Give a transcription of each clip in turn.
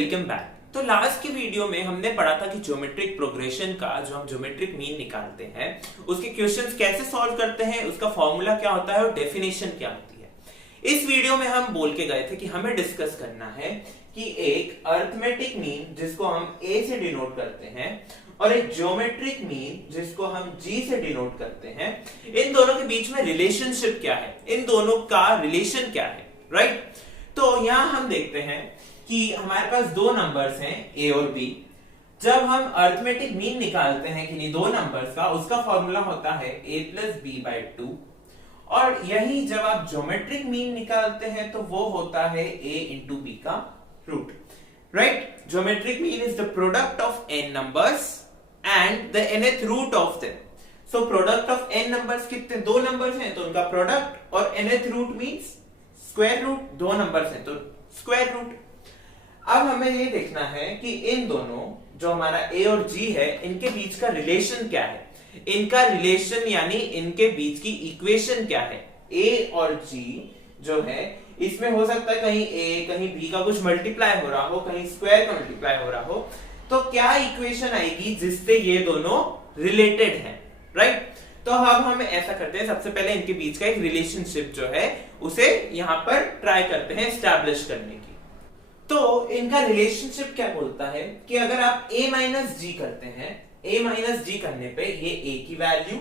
Welcome back. तो last की video में हमने पढ़ा था कि ज्योमेट्रिक प्रोग्रेशन का जो हम ज्योमेट्रिक मीन निकालते हैं उसके क्वेश्चंस कैसे सॉल्व करते हैं, उसका फॉर्मूला क्या होता है और डेफिनेशन क्या होती है। इस वीडियो में हम बोल के गए थे कि हमें डिस्कस करना है कि एक अरिथमेटिक मीन जिसको हम ए से डिनोट करते हैं और एक ज्योमेट्रिक मीन जिसको हम जी से डिनोट करते हैं, इन दोनों के बीच में रिलेशनशिप क्या है, इन दोनों का रिलेशन क्या है, राइट। तो यहां हम देखते हैं कि हमारे पास दो नंबर्स हैं ए और बी। जब हम अरिथमेटिक मीन निकालते हैं किन्हीं दो नंबर्स का, उसका फॉर्मूला होता है a प्लस बी बाई 2। और यही जब आप ज्योमेट्रिक मीन निकालते हैं तो वो होता है a इंटू बी का root, right. Geometric mean is the product of n numbers and the nth root of them. So product of n numbers कितने, दो नंबर्स हैं तो उनका प्रोडक्ट, और nth root means square root, दो numbers हैं तो स्क्वायर रूट। अब हमें ये देखना है कि इन दोनों जो हमारा a और g है इनके बीच का रिलेशन क्या है, इनका रिलेशन यानी इनके बीच की इक्वेशन क्या है। a और g जो है इसमें हो सकता है कहीं a कहीं b का कुछ मल्टीप्लाई हो रहा हो, कहीं स्क्वायर का मल्टीप्लाई हो रहा हो, तो क्या इक्वेशन आएगी जिससे ये दोनों रिलेटेड हैं, राइट। तो अब हम ऐसा करते हैं, सबसे पहले इनके बीच का एक रिलेशनशिप जो है उसे यहां पर ट्राई करते हैं एस्टैब्लिश करने की। तो इनका रिलेशनशिप क्या बोलता है कि अगर आप a माइनस जी करते हैं, a माइनस जी करने पे ये a की वैल्यू,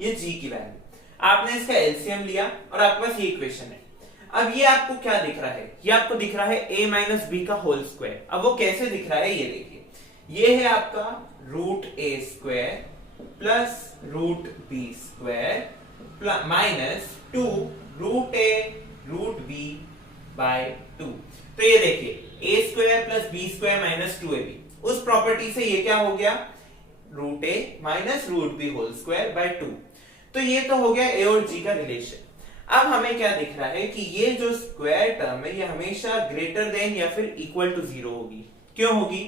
ये g की वैल्यू, आपने इसका एलसीएम लिया और आपके पास ये इक्वेशन है। अब ये आपको क्या दिख रहा है, ये आपको दिख रहा है a माइनस बी का होल स्क्वायर। अब वो कैसे दिख रहा है ये देखिए, ये है आपका root a square plus root B square minus 2 root a root b by 2। तो ये देखिए a square plus B square minus 2ab, उस प्रॉपर्टी से ये क्या हो गया, root a minus root b whole square by 2। तो ये तो हो गया a और g का रिलेशन। अब हमें क्या दिख रहा है कि ये जो स्क्वायर टर्म है ये हमेशा ग्रेटर देन या फिर इक्वल टू 0 होगी। क्यों होगी,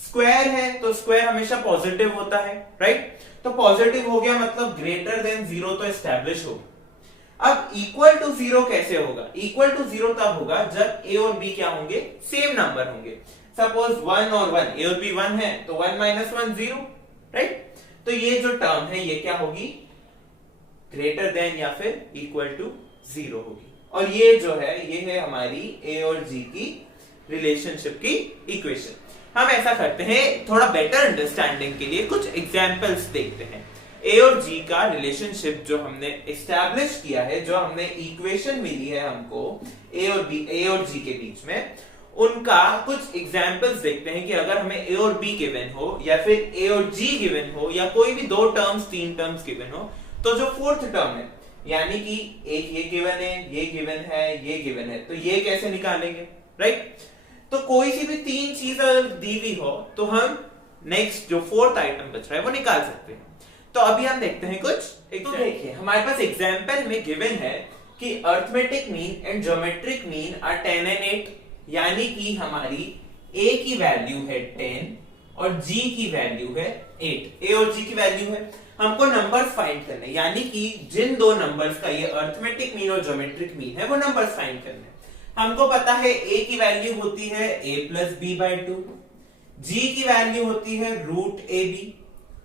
स्क्वायर है तो स्क्वायर हमेशा पॉजिटिव होता है, राइट। तो पॉजिटिव हो गया मतलब ग्रेटर देन 0 तो एस्टैब्लिश होगा। अब इक्वल टू 0 कैसे होगा, इक्वल टू 0 तब होगा जब a और b क्या होंगे, सेम नंबर होंगे। सपोज 1 और 1, a और b 1 है तो 1 माइनस 1 0, राइट। तो ये जो टर्म है ये क्या होगी, ग्रेटर देन या फिर इक्वल टू 0 होगी। और ये जो है ये है हमारी a और g की रिलेशनशिप की इक्वेशन। हम ऐसा करते हैं थोड़ा बेटर अंडरस्टैंडिंग के लिए कुछ एग्जांपल्स देखते हैं। a और g का रिलेशनशिप जो हमने एस्टैब्लिश किया है, जो हमने इक्वेशन मिली है हमको a और g के बीच में, उनका कुछ एग्जांपल्स देखते हैं कि अगर हमें a और b गिवन हो या फिर a और g गिवन हो या कोई भी दो टर्म्स तीन टर्म्स गिवन हो, तो जो फोर्थ टर्म है यानी कि एक ये गिवन है, ये गिवन है, ये गिवन है, तो ये कैसे निकालेंगे, राइट। तो कोई सी भी तीन चीज अगर दी हुई हो तो हम नेक्स्ट जो फोर्थ आइटम बच रहा है वो निकाल सकते हैं। तो अभी हम देखते हैं कुछ। तो देखिए हमारे पास एग्जांपल में गिवन है कि arithmetic mean and geometric mean are 10 and 8, यानी कि हमारी a की वैल्यू है 10 और g की वैल्यू है 8। a और g की वैल्यू है, हमको नंबर्स फाइंड करने, यानी कि जिन दो नंबर्स का ये अरिथमेटिक मीन और ज्योमेट्रिक मीन है वो नंबर्स फाइंड करने। हमको पता है a की वैल्यू होती है a plus B by 2, g की वैल्यू होती है रूट ए बी,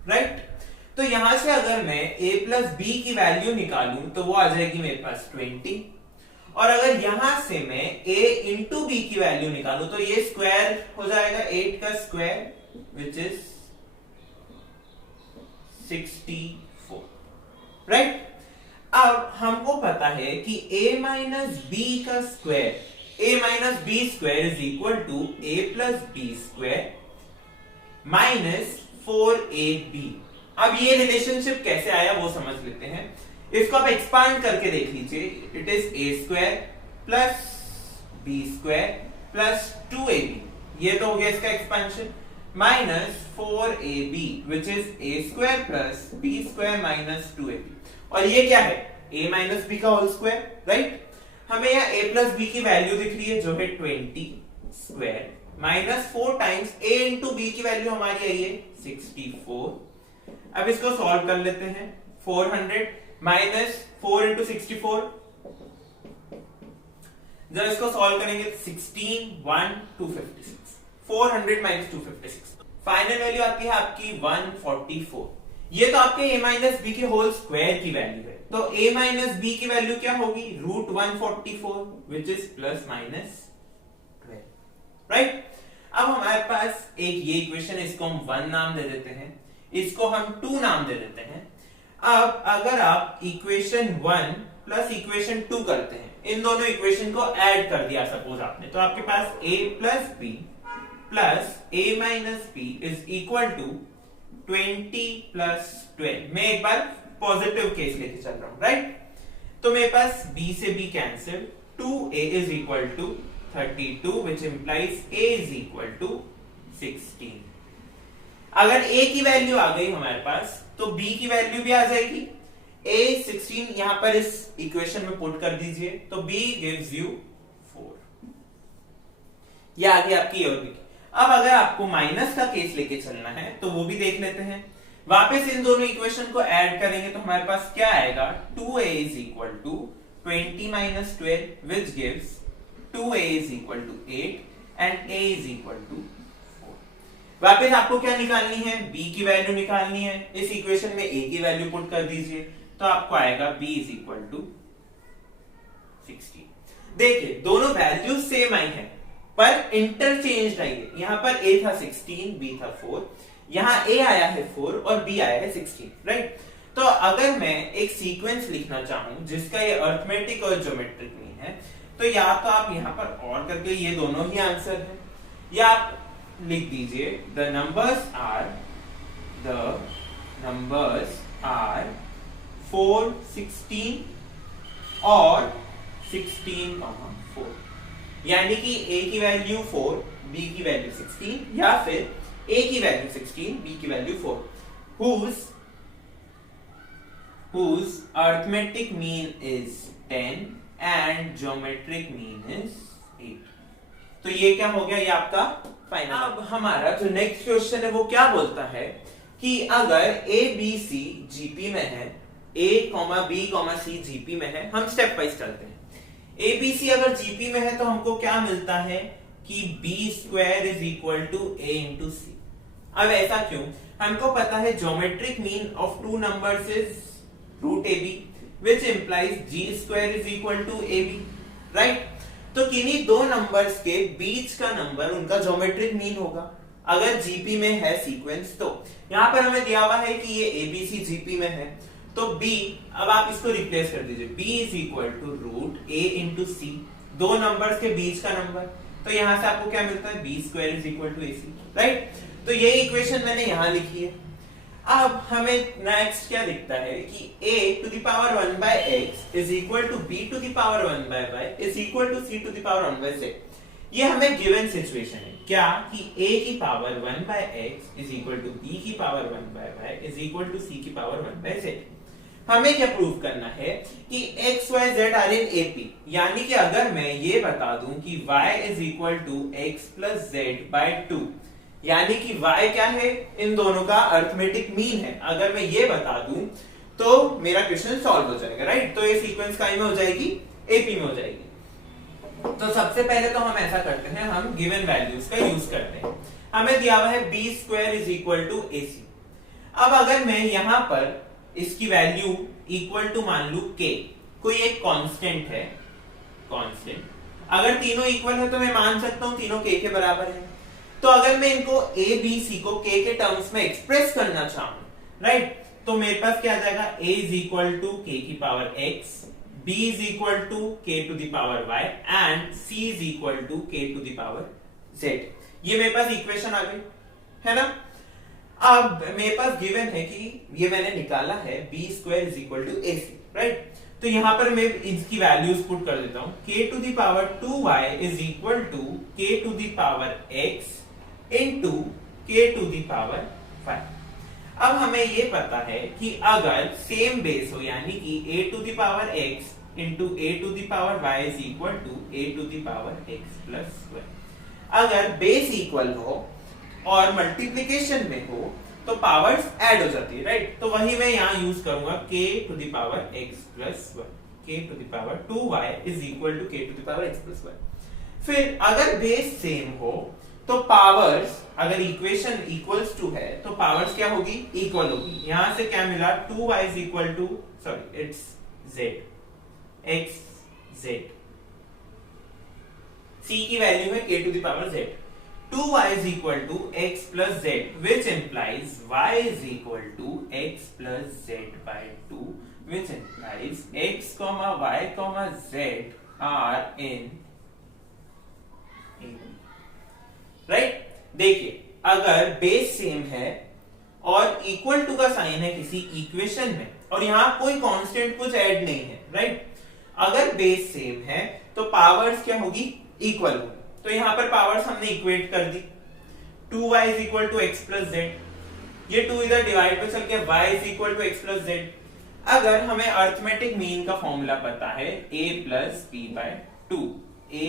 राइट। तो यहां से अगर मैं a प्लस बी की वैल्यू निकालूं तो वो आ जाएगी मेरे पास 20, और अगर यहां से मैं a इंटू बी की वैल्यू निकालूं तो ये स्क्वायर हो जाएगा 8 का स्क्वायर विच इज 64, राइट। अब हमको पता है कि a माइनस बी का square, a minus B square is equal to a plus B square minus 4ab। अब ये रिलेशनशिप कैसे आया वो समझ लेते हैं। इसको आप एक्सपांड करके देख लीजिए, it is a square plus B square plus 2ab, ये तो हो गया इसका expansion, minus 4ab which is a square plus b square minus 2ab। और ये क्या है, a माइनस बी का होल स्क्वायर, राइट। हमें यहाँ a प्लस बी की वैल्यू दिख रही है जो है 20 square minus 4 times a into B की वैल्यू हमारी आई है 64। अब इसको सॉल्व कर लेते हैं, 400 माइनस 4 इंटू 64, जब इसको सॉल्व करेंगे 16 1 256, 400 माइनस 256, फाइनल वैल्यू आती है आपकी 144। ये तो आपके a माइनस बी के होल स्क्वायर की वैल्यू है, तो a माइनस बी की वैल्यू क्या होगी, root 144 which is plus minus 12, right. अब हमारे पास एक ये इक्वेशन है, इसको हम 1 नाम दे देते हैं, इसको हम 2 नाम दे देते हैं। अब अगर आप इक्वेशन 1 प्लस इक्वेशन 2 करते हैं, इन दोनों इक्वेशन को ऐड कर दिया सपोज आपने, तो आपके पास a plus B plus a minus B is equal to 20 plus 12। मैं एक बार पॉजिटिव केस लेके चल रहा हूं, राइट। तो मेरे पास b से b cancel, 2a is equal to 32 which implies a is equal to 16। अगर a की वैल्यू आ गई हमारे पास तो b की वैल्यू भी आ जाएगी। a 16 यहां पर इस इक्वेशन में पुट कर दीजिए, तो b गिव्स यू 4। ये आ गई आपकी और b। अब अगर आपको माइनस का केस लेके चलना है तो वो भी देख लेते हैं। वापस इन दोनों इक्वेशन को ऐड करेंगे तो हमारे पास क्या आएगा, 2a is equal to 20 minus 12 which gives 2a is equal to 8 and a is equal to 4। वापस आपको क्या निकालनी है, b की वैल्यू निकालनी है। इस इक्वेशन में a की वैल्यू पुट कर दीजिए, तो आपको आएगा b इज इक्वल टू 16। देखिए दोनों वैल्यू सेम आई है पर इंटरचेंज आई है। यहां पर a था 16, b था 4, यहां a आया है 4 और b आया है 16, राइट। तो अगर मैं एक सीक्वेंस लिखना चाहूं जिसका ये अरिथमेटिक और ज्योमेट्रिक मीन है, तो या तो आप यहां पर और करके ये दोनों ही आंसर है, या आप लिख दीजिए द नंबर्स आर 4, 16 और 16, 4, यानी कि a की वैल्यू 4, b की वैल्यू 16, या फिर a की वैल्यू 16, b की value 4, whose arithmetic mean is 10 and geometric mean is 8। तो ये क्या हो गया, ये आपका फाइनल। अब हमारा जो नेक्स्ट क्वेश्चन है वो क्या बोलता है कि अगर a b c GP में है, a, b, c GP में है, हम स्टेप वाइज चलते हैं। a b c अगर GP में है तो हमको क्या मिलता है कि b square is equal to a into c। अब ऐसा क्यों, हमको पता है geometric mean of two numbers is root ab which implies g square is equal to ab, right. तो किन्हीं दो नंबर्स के बीच का नंबर उनका ज्योमेट्रिक मीन होगा अगर GP में है सीक्वेंस। तो यहां पर हमें दिया हुआ है कि ये ABC GP में है, तो b, अब आप इसको रिप्लेस कर दीजिए, b is equal to root a into c, दो नंबर्स के बीच का नंबर। तो यहां से आपको क्या मिलता है, b square is equal to ac, right. तो ये इक्वेशन मैंने यहां लिखी है। अब हमें नेक्स्ट क्या दिखता है कि a to the power 1 by x is equal to b to the power 1 by y is equal to c to the power 1 by z। ये हमें गिवन सिचुएशन है क्या कि a की power 1 by x is equal to b की power 1 by y is equal to c की power 1 by z। हमें क्या प्रूव करना है कि x y z are in AP, यानी कि अगर मैं ये बता दूं कि y is equal to x plus z by 2, यानी कि y क्या है, इन दोनों का अरिथमेटिक मीन है, अगर मैं ये बता दूं तो मेरा क्वेश्चन सॉल्व हो जाएगा, राइट। तो ये सीक्वेंस काय में हो जाएगी, AP में हो जाएगी। तो सबसे पहले तो हम ऐसा करते हैं, हम गिवन वैल्यूज का यूज करते हैं। हमें दिया हुआ है b square is equal to ac। अब अगर मैं यहां पर इसकी वैल्यू इक्वल टू मान लू k, कोई एक कांस्टेंट है, कांस्टेंट, अगर तीनों इक्वल है तो मैं मान सकता हूं तीनों k के बराबर है। तो अगर मैं इनको a b c को k के टर्म्स में एक्सप्रेस करना चाहूं, राइट, तो मेरे पास क्या आ जाएगा, a is equal to k की power x, b is equal to k to the power y and c is equal to k to the power z। ये मेरे पास इक्वेशन आ गई है ना। अब मेरे पास गिवन है कि ये मैंने निकाला है b square is equal to ac, right. तो यहां पर मैं इसकी वैल्यूज पुट कर देता हूं, k to the power 2y is equal to k to the power x into k to the power 5। अब हमें ये पता है कि अगर सेम बेस हो, यानी कि a to the power x into a to the power y is equal to a to the power x plus 1, अगर बेस इक्वल हो और मल्टीप्लिकेशन में हो तो पावर्स ऐड हो जाती है, राइट। तो वही मैं यहां यूज करूंगा k to the power x plus 1, k to the power 2y is equal to k to the power x plus 1। फिर अगर बेस सेम हो तो पावर्स अगर इक्वेशन इक्वल्स टू है तो पावर्स क्या होगी, इक्वल होगी। यहां से क्या मिला, 2y is equal to, sorry it's z, x z, c की वैल्यू है k to the power z। 2y is equal to x plus z, which implies y is equal to x plus z by 2, which implies x comma y comma z are in right? देखिए अगर base same है और equal to का sign है किसी equation में और यहां कोई कांस्टेंट कुछ ऐड नहीं है, राइट? अगर बेस सेम है तो पावर्स क्या होगी, इक्वल होगी। तो यहां पर पावर्स हमने इक्वेट कर दी, 2y is equal to x plus z, ये 2 इधर डिवाइड पे चल के y is equal to x plus z। अगर हमें अरिथमेटिक मीन का फॉर्मूला पता है a plus b by 2, a,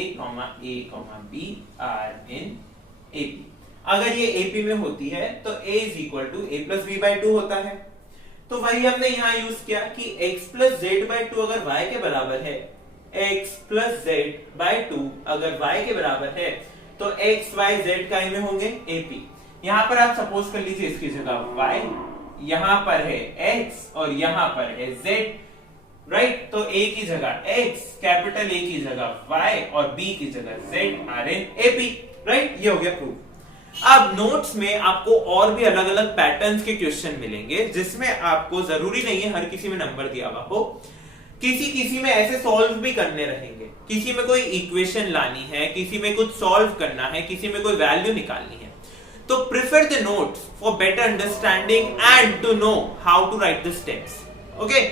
b are in AP। अगर ये AP में होती है तो a is equal to a plus b by 2 होता है। तो वही हमने यहाँ यूज किया कि x plus z by 2 अगर y के बराबर है, x plus z by 2 अगर y के बराबर है तो x y z काय में होंगे, AP। यहां पर आप सपोज कर लीजिए इसकी जगह y, यहां पर है x और यहां पर है z, राइट? तो a की जगह x, कैपिटल A की जगह y और b की जगह z are in AP, right? ये हो गया प्रूफ। अब नोट्स में आपको और भी अलग अलग पैटर्न्स के क्वेश्चन मिलेंगे जिसमें आपको जरूरी नहीं है हर किसी में नंबर दिया हुआ हो, किसी में ऐसे सॉल्व भी करने रहेंगे, किसी में कोई इक्वेशन लानी है, किसी में कुछ सॉल्व करना है, किसी में कोई वैल्यू निकालनी है। तो prefer the notes for better understanding and to know how to write the steps. Okay,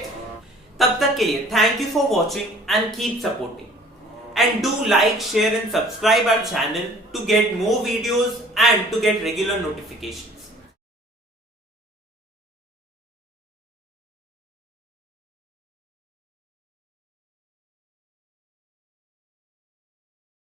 तब तक के लिए thank you for watching and keep supporting and do like, share and subscribe our channel to get more videos and to get regular notifications.